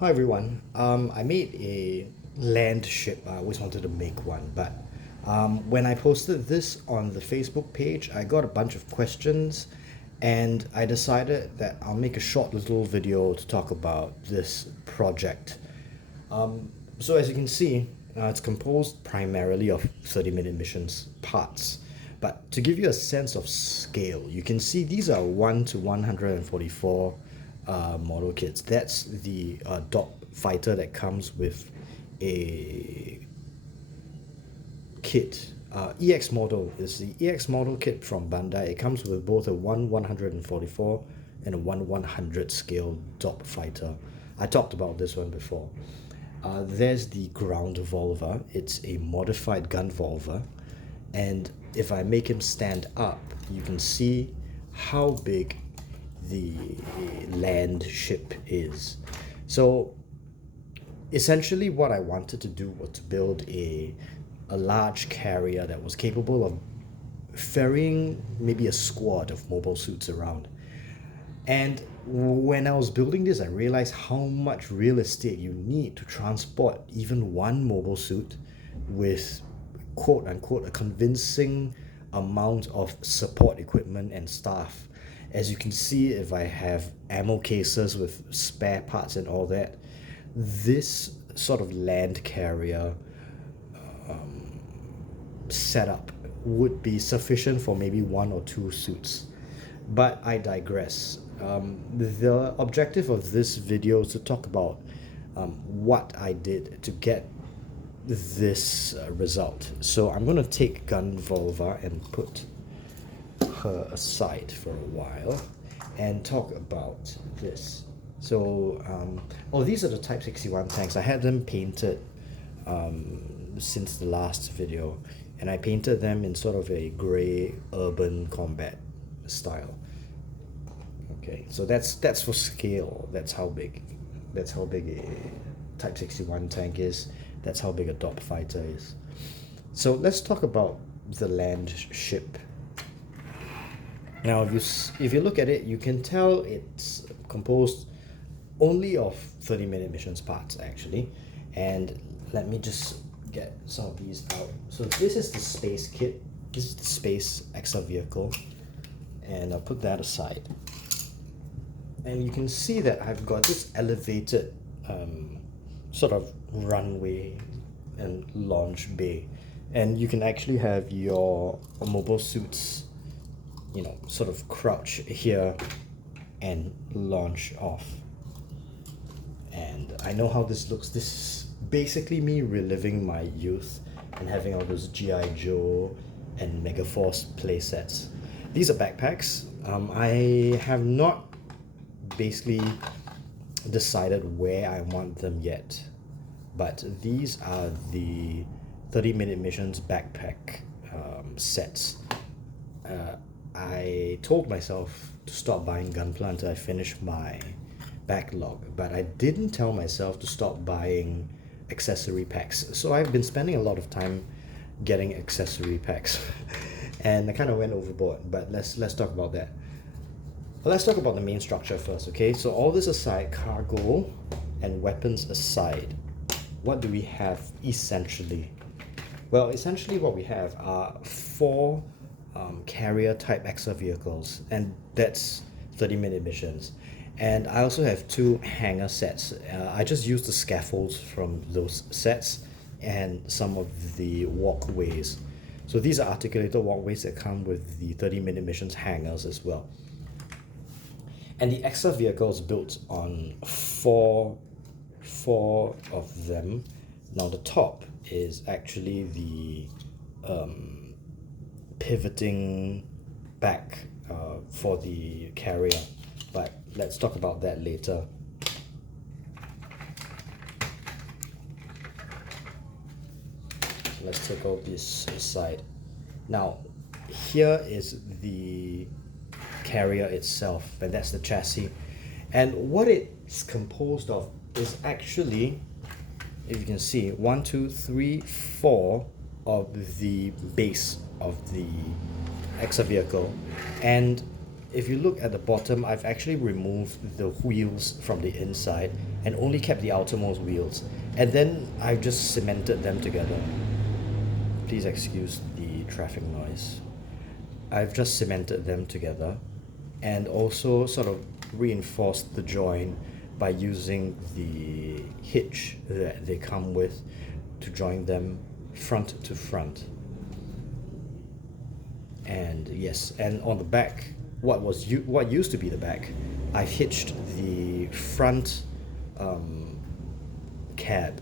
Hi everyone. I made a land ship. I always wanted to make one, but when I posted this on the Facebook page, I got a bunch of questions, and I decided that I'll make a short little video to talk about this project. So as you can see, it's composed primarily of 30-minute missions parts. But to give you a sense of scale, you can see these are 1 to 144 model kits. That's the dog fighter that comes with a kit. EX model is the EX model kit from Bandai. It comes with both a 1/144 and a 1/100 scale dog fighter. I talked about this one before. There's the ground volver. It's a modified gun volver, and if I make him stand up, you can see how big the land ship is. So essentially what I wanted to do was to build a large carrier that was capable of ferrying maybe a squad of mobile suits around. And when I was building this, I realized how much real estate you need to transport even one mobile suit with quote unquote a convincing amount of support equipment and staff. As you can see, if I have ammo cases with spare parts and all that, this sort of land carrier setup would be sufficient for maybe one or two suits. But I digress. The objective of this video is to talk about what I did to get this result. So I'm going to take Gun Volva and put her aside for a while and talk about this. So, these are the Type 61 tanks. I had them painted since the last video, and I painted them in sort of a grey urban combat style. Okay, so that's for scale. That's how big a Type 61 tank is. That's how big a dog fighter is. So let's talk about the land ship. Now, if you look at it, you can tell it's composed only of 30-minute missions parts, actually. And let me just get some of these out. So this is the space kit. This is the space extra vehicle, and I'll put that aside. And you can see that I've got this elevated sort of runway and launch bay, and you can actually have your mobile suits, you know, sort of crouch here and launch off. And I know how this looks. This is basically me reliving my youth and having all those G.I. Joe and Megaforce playsets. These are backpacks. I have not basically decided where I want them yet, but these are the 30-minute missions backpack sets. I told myself to stop buying Gunpla until I finish my backlog, but I didn't tell myself to stop buying accessory packs. So I've been spending a lot of time getting accessory packs and I kind of went overboard, but let's talk about that. Well, let's talk about the main structure first, okay? So all this aside, cargo and weapons aside, what do we have essentially? Well, essentially what we have are 4 carrier type extra vehicles, and that's 30-minute missions. And I also have 2 hangar sets. I just used the scaffolds from those sets and some of the walkways. So these are articulated walkways that come with the 30-minute missions hangars as well. And the extra vehicles built on four of them. Now the top is actually the pivoting back for the carrier, but let's talk about that later. Let's take all this aside. Now, here is the carrier itself, and that's the chassis. And what it's composed of is actually, if you can see, 1, 2, 3, 4 of the base of the extra vehicle. And if you look at the bottom, I've actually removed the wheels from the inside and only kept the outermost wheels. And then I just cemented them together. Please excuse the traffic noise. I've just cemented them together and also sort of reinforced the joint by using the hitch that they come with to join them front to front. And yes, and on the back, what used to be the back, I've hitched the front cab,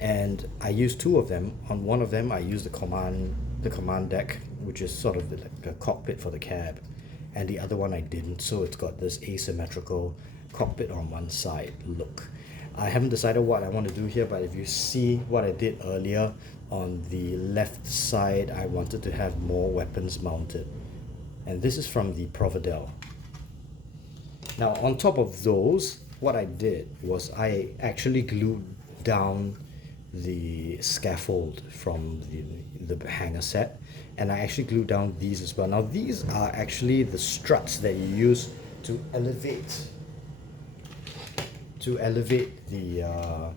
and I used two of them. On one of them I used the command deck, which is sort of like a cockpit for the cab, and the other one I didn't, so it's got this asymmetrical cockpit on one side look. I haven't decided what I want to do here, but if you see what I did earlier, on the left side I wanted to have more weapons mounted, and this is from the Providel. Now on top of those, what I did was I actually glued down the scaffold from the hanger set, and I actually glued down these as well. Now these are actually the struts that you use to elevate the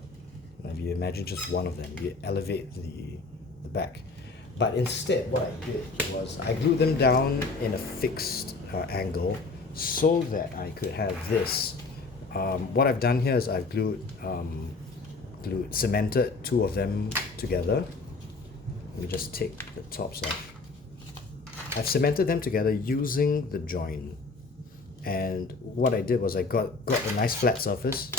if you imagine just one of them, you elevate the back. But instead what I did was I glued them down in a fixed angle so that I could have this. What I've done here is I've cemented two of them together. Let me just take the tops off. I've cemented them together using the joint, and what I did was I got a nice flat surface,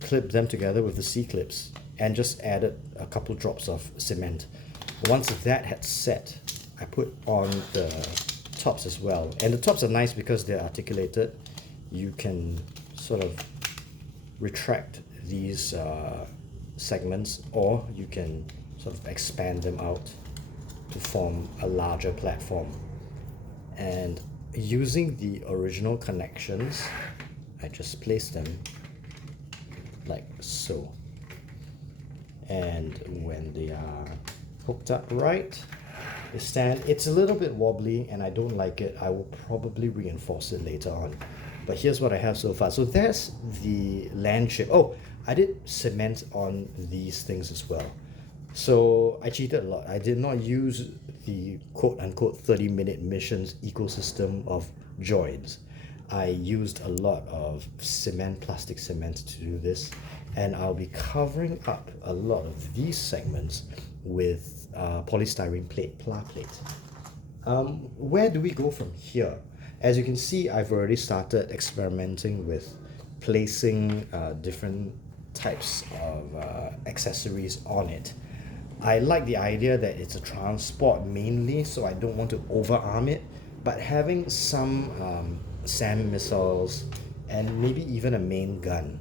clipped them together with the C-clips, and just added a couple drops of cement. Once that had set, I put on the tops as well, and the tops are nice because they're articulated. You can sort of retract these segments, or you can sort of expand them out to form a larger platform. And using the original connections, I just place them like so, and when they are hooked up right, they stand. It's a little bit wobbly and I don't like it. I will probably reinforce it later on, but here's what I have so far. So there's the land shape. Oh, I did cement on these things as well. So I cheated a lot. I did not use the quote-unquote 30-minute missions ecosystem of joints. I used a lot of plastic cement to do this, and I'll be covering up a lot of these segments with polystyrene pla plate. Where do we go from here? As you can see, I've already started experimenting with placing different types of accessories on it. I like the idea that it's a transport mainly, so I don't want to overarm it, but having some SAM missiles and maybe even a main gun,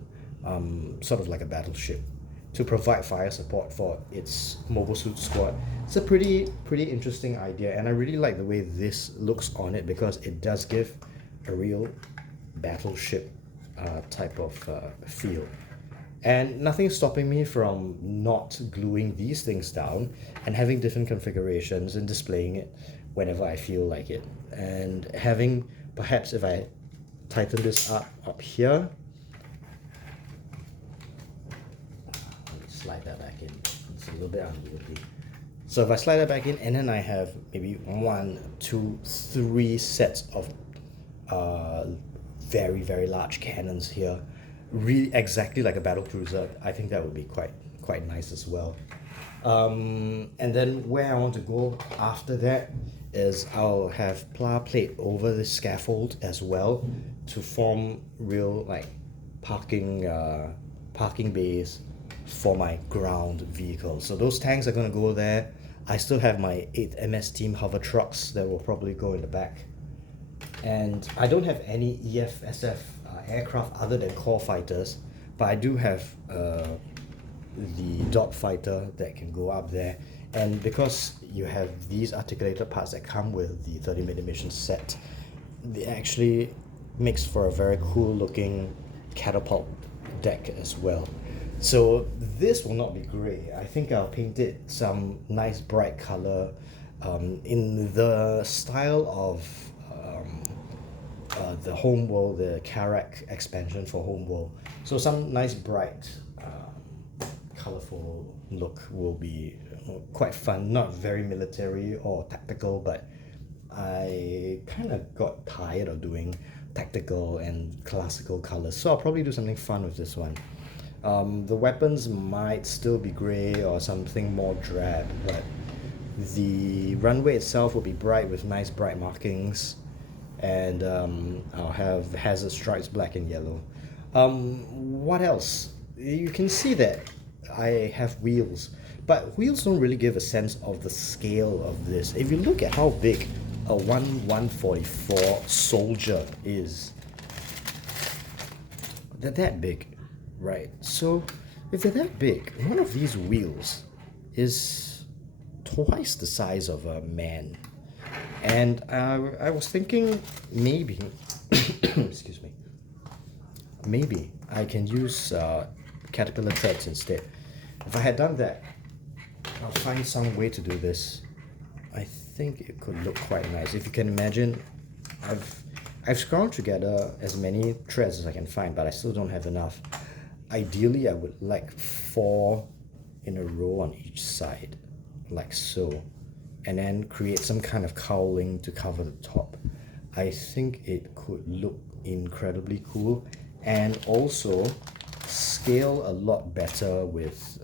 sort of like a battleship, to provide fire support for its mobile suit squad. It's a pretty interesting idea, and I really like the way this looks on it because it does give a real battleship type of feel. And nothing's stopping me from not gluing these things down and having different configurations and displaying it whenever I feel like it. And having, perhaps if I tighten this up here, let me slide that back in. It's a little bit unwieldy. So if I slide that back in, and then I have maybe 1, 2, 3 sets of very large cannons here, really exactly like a battle cruiser. I think that would be quite nice as well. And then where I want to go after that is I'll have pla plate over the scaffold as well to form real like parking bays for my ground vehicles. So those tanks are going to go there. I still have my 8th MS Team hover trucks that will probably go in the back. And I don't have any EFSF aircraft other than core fighters, but I do have the dot fighter that can go up there. And because you have these articulated parts that come with the 30-minute mission set, it actually makes for a very cool looking catapult deck as well. So this will not be grey. I think I'll paint it some nice bright color in the style of the Homeworld, the Karak expansion for Homeworld. So some nice bright, colorful look will be quite fun. Not very military or tactical, but I kind of got tired of doing tactical and classical colors, so I'll probably do something fun with this one. The weapons might still be gray or something more drab, but the runway itself will be bright with nice bright markings, and I'll have hazard stripes black and yellow. What else? You can see that I have wheels, but wheels don't really give a sense of the scale of this. If you look at how big a 1/144 soldier is, they're that big, right? So if they're that big, one of these wheels is twice the size of a man. And I was thinking maybe, excuse me, maybe I can use caterpillar threads instead. If I had done that, I'll find some way to do this. I think it could look quite nice. If you can imagine, I've scrounged together as many threads as I can find, but I still don't have enough. Ideally, I would like 4 in a row on each side, like so, and then create some kind of cowling to cover the top. I think it could look incredibly cool, and also scale a lot better with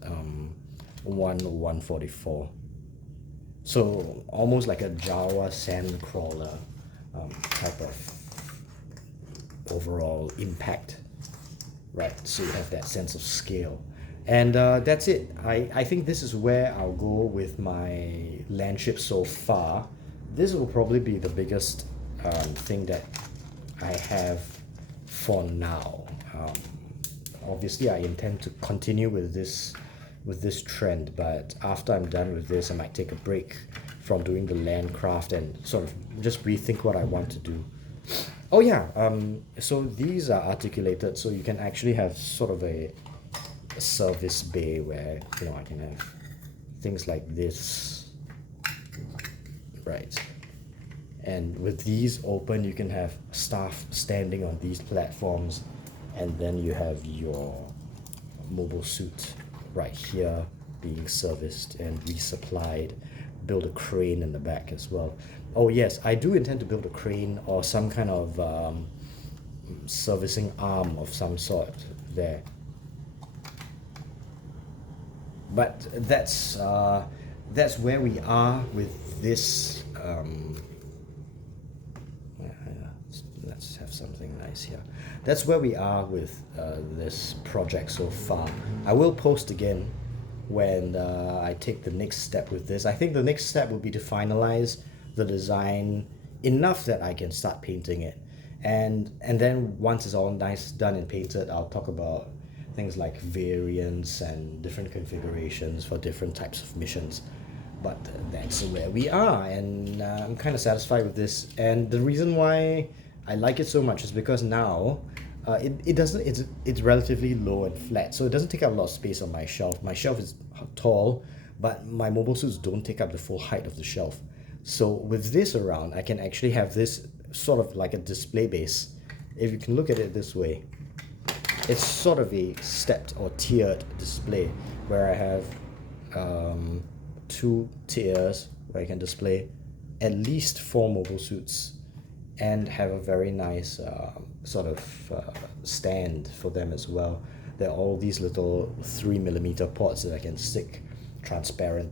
1/144. So almost like a Jawa sand crawler type of overall impact, right? So you have that sense of scale. And that's it. I think this is where I'll go with my landship so far. This will probably be the biggest thing that I have for now. Obviously, I intend to continue with this trend, but after I'm done with this, I might take a break from doing the land craft and sort of just rethink what I want to do. Oh yeah, so these are articulated, so you can actually have sort of a service bay where, you know, I can have things like this, right? And with these open, you can have staff standing on these platforms, and then you have your mobile suit right here being serviced and resupplied. Build a crane in the back as well. Oh yes, I do intend to build a crane or some kind of servicing arm of some sort there. But that's where we are with this. Let's have something nice here. That's where we are with this project so far. I will post again when I take the next step with this. I think the next step will be to finalize the design enough that I can start painting it. And then once it's all nice, done and painted, I'll talk about things like variants and different configurations for different types of missions. But that's where we are, and I'm kind of satisfied with this. And the reason why I like it so much is because now it's relatively low and flat, so it doesn't take up a lot of space on my shelf. My shelf is tall, but my mobile suits don't take up the full height of the shelf. So with this around, I can actually have this sort of like a display base. If you can look at it this way, it's sort of a stepped or tiered display where I have 2 tiers where I can display at least 4 mobile suits and have a very nice sort of stand for them as well. There are all these little 3mm ports that I can stick transparent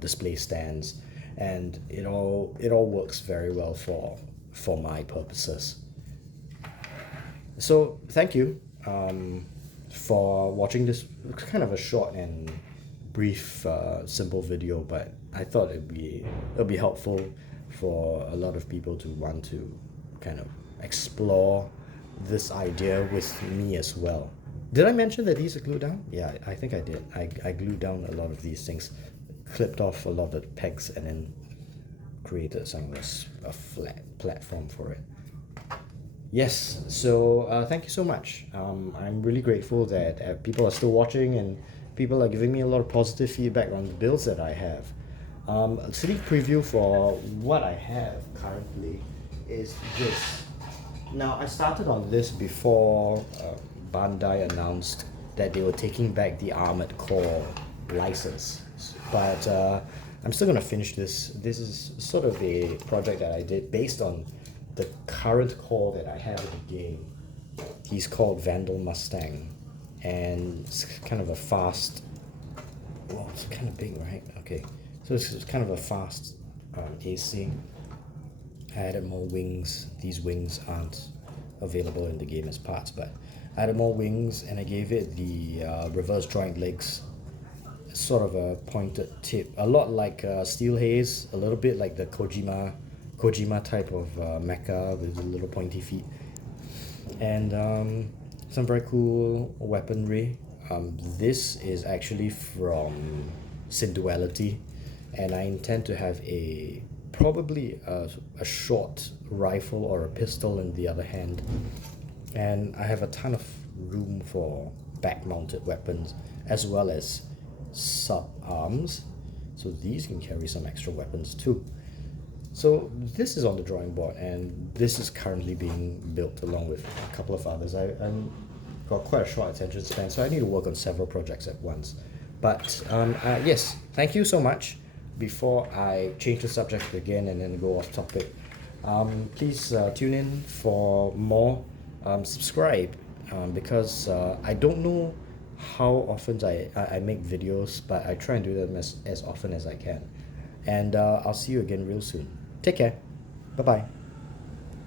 display stands, and it all works very well for my purposes. So thank you for watching this kind of a short and brief simple video, but I thought it'll be helpful for a lot of people to want to kind of explore this idea with me as well. Did I mention that these are glued down? Yeah, I think I did. I glued down a lot of these things, clipped off a lot of the pegs, and then created a flat platform for it. Yes, so thank you so much. I'm really grateful that people are still watching and people are giving me a lot of positive feedback on the builds that I have. A sneak preview for what I have currently is this. Now, I started on this before Bandai announced that they were taking back the Armored Core license. But I'm still going to finish this. This is sort of a project that I did based on the current core that I have in the game. He's called Vandal Mustang, and it's kind of a fast. Well, it's kind of big, right? Okay, so it's kind of a fast AC. I added more wings. These wings aren't available in the game as parts, but I added more wings and I gave it the reverse joint legs, sort of a pointed tip, a lot like Steel Haze, a little bit like the Kojima type of mecha with the little pointy feet, and some very cool weaponry. This is actually from Synduality, and I intend to have probably a short rifle or a pistol in the other hand, and I have a ton of room for back-mounted weapons as well as sub-arms, so these can carry some extra weapons too. So this is on the drawing board, and this is currently being built along with a couple of others. I'm got quite a short attention span, so I need to work on several projects at once. But yes, thank you so much. Before I change the subject again and then go off topic, please tune in for more. Subscribe, because I don't know how often I make videos, but I try and do them as often as I can. And I'll see you again real soon. Take care. Bye bye.